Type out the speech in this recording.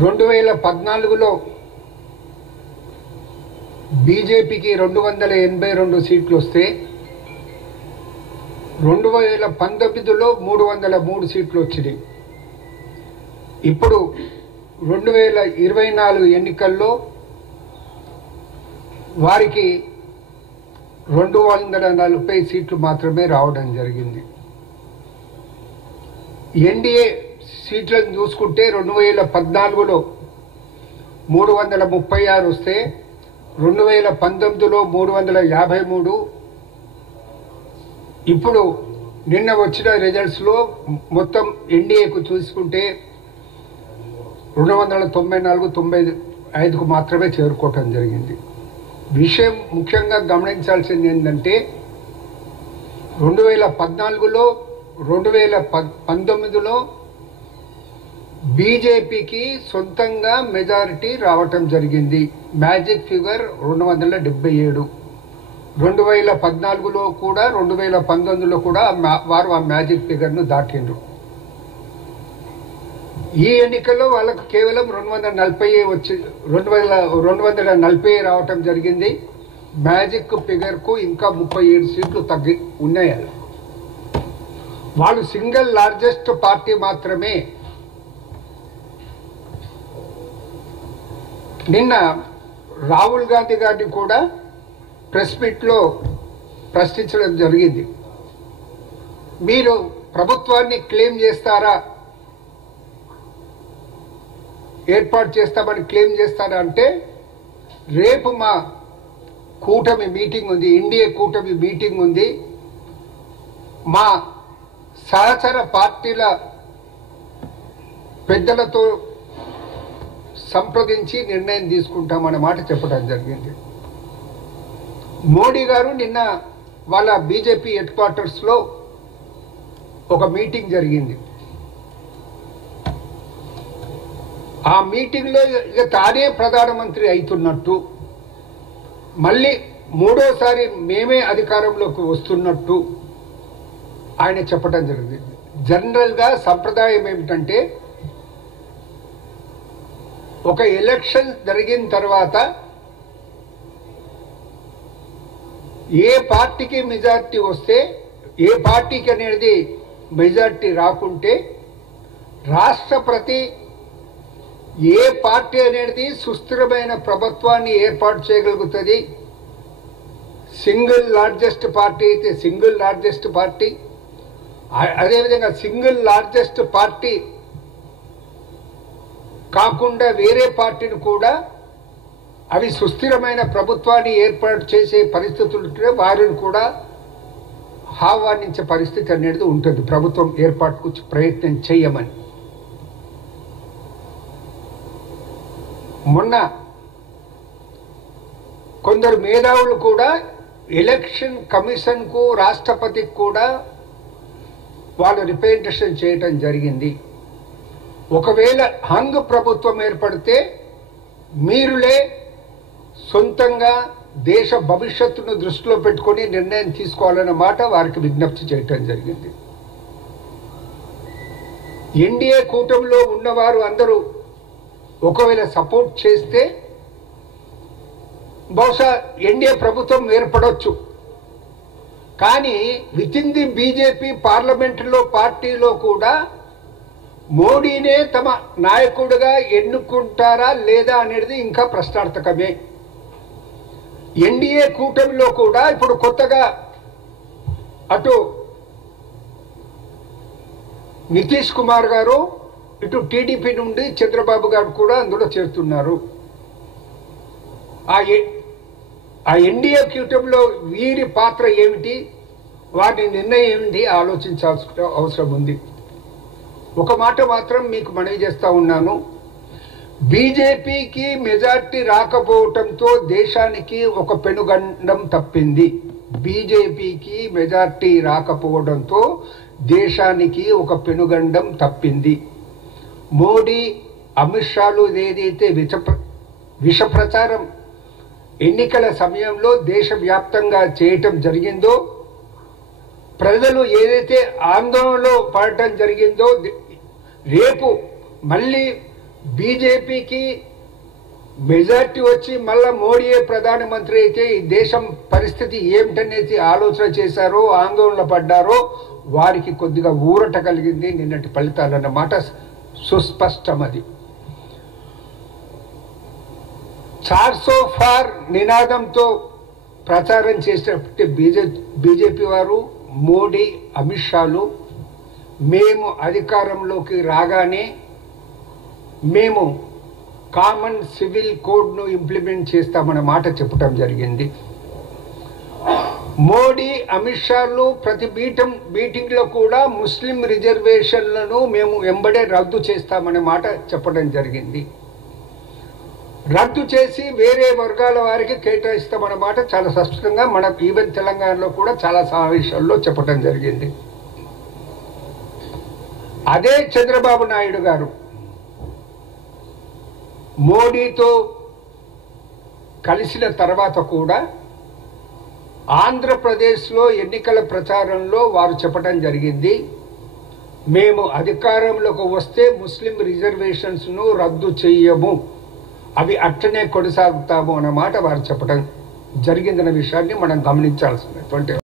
2014లో బీజేపీకి 282 సీట్లు వస్తే 2019లో 303 సీట్లు వచ్చినాయి. ఇప్పుడు 2024 ఎన్నికల్లో వారికి 240 సీట్లు మాత్రమే రావడం జరిగింది. ఎన్డీఏ సీట్లను చూసుకుంటే 2014లో 336 వస్తే 2019లో 353. ఇప్పుడు నిన్న వచ్చిన రిజల్ట్స్లో మొత్తం ఎన్డీఏకు చూసుకుంటే 294-95కు మాత్రమే చేరుకోవటం జరిగింది. విషయం ముఖ్యంగా గమనించాల్సింది ఏంటంటే 2014లో 2019లో బీజేపీకి సొంతంగా మెజారిటీ రావటం జరిగింది. Magic figure 277. 2014లో కూడా 2019లో కూడా వారు ఆ మ్యాజిక్ ఫిగర్ను దాటిండ్రు. ఈ ఎన్నికల్లో వాళ్ళకు కేవలం 240 రావటం జరిగింది. మ్యాజిక్ ఫిగర్కు ఇంకా 37 సీట్లు తగ్గి ఉన్నాయి. వాళ్ళు సింగిల్ లార్జెస్ట్ పార్టీ మాత్రమే. నిన్న రాహుల్ గాంధీ గారిని కూడా ప్రెస్ మీట్లో ప్రశ్నించడం జరిగింది. మీరు ప్రభుత్వాన్ని క్లెయిమ్ చేస్తారా, ఏర్పాటు చేస్తామని క్లెయిమ్ చేస్తారా అంటే, రేపు మా కూటమి మీటింగ్ ఉంది, ఎన్డీఏ కూటమి మీటింగ్ ఉంది, మా సహచర పార్టీల పెద్దలతో సంప్రదించి నిర్ణయం తీసుకుంటామన్న మాట చెప్పడం జరిగింది. మోడీ గారు నిన్న వాళ్ళ బీజేపీ హెడ్ క్వార్టర్స్లో ఒక మీటింగ్ జరిగింది. ఆ మీటింగ్లో ఇక తానే ప్రధానమంత్రి అవుతున్నట్టు, మళ్ళీ మూడోసారి మేమే అధికారంలోకి వస్తున్నట్టు ఆయన చెప్పడం జరిగింది. జనరల్గా సంప్రదాయం ఏమిటంటే, ఒక ఎలక్షన్ జరిగిన తర్వాత ఏ పార్టీకి మెజార్టీ వస్తే, ఏ పార్టీకి అనేది మెజార్టీ రాకుంటే రాష్ట్రపతి ఏ పార్టీ అనేది సుస్థిరమైన ప్రభుత్వాన్ని ఏర్పాటు చేయగలుగుతుంది. సింగిల్ లార్జెస్ట్ పార్టీ అయితే సింగిల్ లార్జెస్ట్ పార్టీ, అదేవిధంగా సింగిల్ లార్జెస్ట్ పార్టీ కాకుండా వేరే పార్టీని కూడా అవి సుస్థిరమైన ప్రభుత్వాన్ని ఏర్పాటు చేసే పరిస్థితులు వారిని కూడా ఆహ్వానించే పరిస్థితి అనేది ఉంటుంది. ప్రభుత్వం ఏర్పాటుకు ప్రయత్నం చేయమని మొన్న కొందరు మేధావులు కూడా ఎలక్షన్ కమిషన్కు రాష్ట్రపతికి కూడా వాళ్ళు రిప్రజెంటేషన్ చేయటం జరిగింది. ఒకవేళ హంగ్ ప్రభుత్వం ఏర్పడితే మీరులే సొంతంగా దేశ భవిష్యత్తును దృష్టిలో పెట్టుకొని నిర్ణయం తీసుకోవాలన్న మాట వారికి విజ్ఞప్తి చేయటం జరిగింది. ఎన్డీఏ కూటమిలో ఉన్నవారు అందరూ ఒకవేళ సపోర్ట్ చేస్తే బహుశా ఎన్డీఏ ప్రభుత్వం ఏర్పడవచ్చు. కానీ విత్ ఇన్ ది బీజేపీ పార్లమెంటులో పార్టీలో కూడా మోడీనే తమ నాయకుడిగా ఎన్నుకుంటారా లేదా అనేది ఇంకా ప్రశ్నార్థకమే. ఎన్డీఏ కూటమిలో కూడా ఇప్పుడు కొత్తగా అటు నితీష్ కుమార్ గారు, ఇటు టీడీపీ నుండి చంద్రబాబు గారు కూడా అందులో చేరుతున్నారు. ఆ ఎన్డీఏ కూటమిలో వీరి పాత్ర ఏమిటి, వారి నిర్ణయం ఏమిటి ఆలోచించాల్సిన అవసరం ఉంది. ఒక మాట మాత్రం మీకు మనవి చేస్తా ఉన్నాను, బీజేపీకి మెజార్టీ రాకపోవటంతో దేశానికి ఒక పెనుగండం తప్పింది. బీజేపీకి మెజార్టీ రాకపోవడంతో దేశానికి ఒక పెనుగండం తప్పింది. మోడీ అమిత్ షాలు ఏదైతే విష ప్రచారం ఎన్నికల సమయంలో దేశవ్యాప్తంగా చేయటం జరిగిందో, ప్రజలు ఏదైతే ఆందోళనలో పడటం జరిగిందో, రేపు మళ్ళీ బీజేపీకి మెజార్టీ వచ్చి మళ్ళా మోడీయే ప్రధానమంత్రి అయితే ఈ దేశం పరిస్థితి ఏమిటనేది ఆలోచన చేశారో, ఆందోళన పడ్డారో వారికి కొద్దిగా ఊరట కలిగింది నిన్నటి ఫలితాలన్నమాట సుస్పష్టం. అది 400 ఫార్ నినాదంతో ప్రచారం చేసినటువంటి బీజేపీ వారు, మోడీ, అమిత్ షాలు మేము అధికారంలోకి రాగానే మేము కామన్ సివిల్ కోడ్ను ఇంప్లిమెంట్ చేస్తామన్న మాట చెప్పడం జరిగింది. మోడీ, అమిత్ షాలు ప్రతి మీటింగ్లో కూడా ముస్లిం రిజర్వేషన్లను మేము వెంబడే రద్దు చేస్తామనే మాట చెప్పడం జరిగింది. రద్దు చేసి వేరే వర్గాల వారికి కేటాయిస్తామన్నమాట చాలా స్పష్టంగా మన ఈవెన్ తెలంగాణలో కూడా చాలా సమావేశాల్లో చెప్పడం జరిగింది. అదే చంద్రబాబు నాయుడు గారు మోడీతో కలిసిన తర్వాత కూడా ఆంధ్రప్రదేశ్లో ఎన్నికల ప్రచారంలో వారు చెప్పడం జరిగింది, మేము అధికారంలోకి వస్తే ముస్లిం రిజర్వేషన్స్ను రద్దు చెయ్యము, అవి అట్టనే కొనసాగుతాము అన్నమాట వారు చెప్పడం జరిగిందన్న విషయాన్ని మనం గమనించాల్సినటువంటి